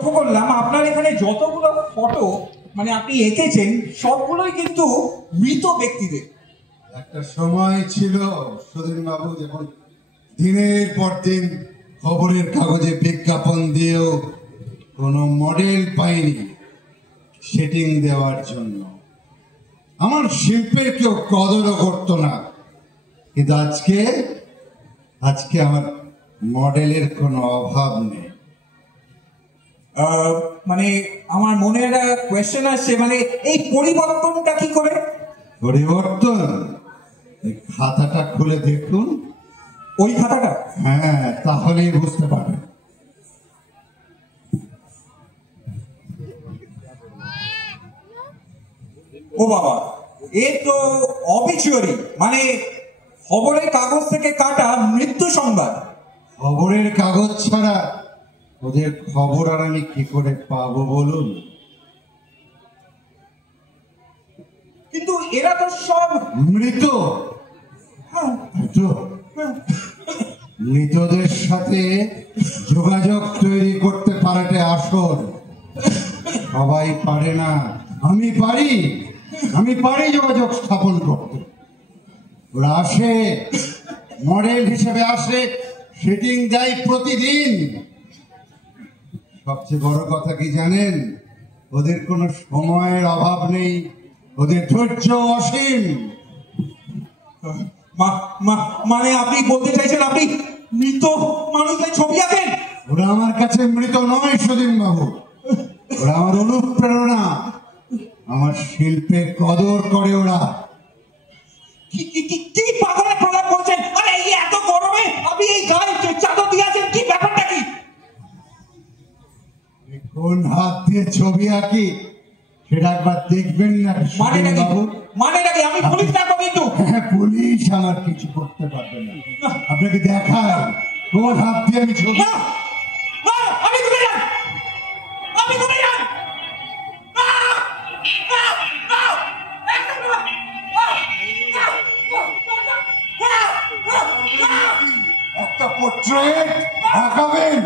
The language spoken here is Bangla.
লক্ষ্য করলাম আপনার এখানে যতগুলো ফটো মানে আপনি এঁকেছেন সবগুলোই কিন্তু মৃত ব্যক্তিদের। একটা সময় ছিল সুধীর বাবু যখন দিনের পর দিন খবরের কাগজে বিজ্ঞাপন দিয়েও কোনো মডেল পাইনি সেটিং দেওয়ার জন্য। আমার শিল্পের কেউ কদরও করতো না, কিন্তু আজকে আমার মডেলের কোনো অভাব নেই। মানে আমার মনে একটা কোয়েশ্চেন আসছে, মানে এই পরিবর্তনটা কি করে? পরিবর্তন এই খাতাটা খুলে দেখুন। ওই খাতাটা? হ্যাঁ, তাহলেই বুঝতে পারবেন। ও বাবা, এ তো অবিচুয়ারি, মানে খবরের কাগজ থেকে কাটা মৃত্যু সংবাদ। খবরের কাগজ ছাড়া ওদের খবর আর আমি কি করে পাবো বলুন? কিন্তু এরা তো সব মৃত। মৃতদের সাথে যোগাযোগ তৈরি করতে পারাটা আসল। সবাই পারে না, আমি পারি যোগাযোগ স্থাপন করতে। ওরা আসে, মডেল হিসেবে আসে, সেটিং দেয় প্রতিদিন। সবচেয়ে বড় কথা কি জানেন? ওদের কোনো সময়ের অভাব নেই, ওদের ধৈর্য অসীম। মানে আপনি বলতে চাইছেন আপনি মৃত মানুষদের ছবি আঁকেন? ওরা আমার কাছে মৃত নয় সুধীন বাবু, ওরা আমার অনুপ্রেরণা, আমার শিল্পের কদর করে ওরা। কি পাগলের প্রলাপ বলছেন? আরে এই এত গরমে আপনি এই গায়ে চাদর দিয়ে আছেন, কি ব্যাপারটা কি? কোন হাত দিয়ে ছবি আঁকি সেটা একবার দেখবেন না বাবু? মানেটা কি? আমি পুলিশ ডাকবো কিন্তু। হ্যাঁ, পুলিশ আমার কিছু করতে পারবে না। আপনাকে দেখায় কোন হাত দিয়ে আমি ছবি। আমি দূরে যান, আমি দূরে যান। একটা পোর্ট্রেট আঁকাবেন?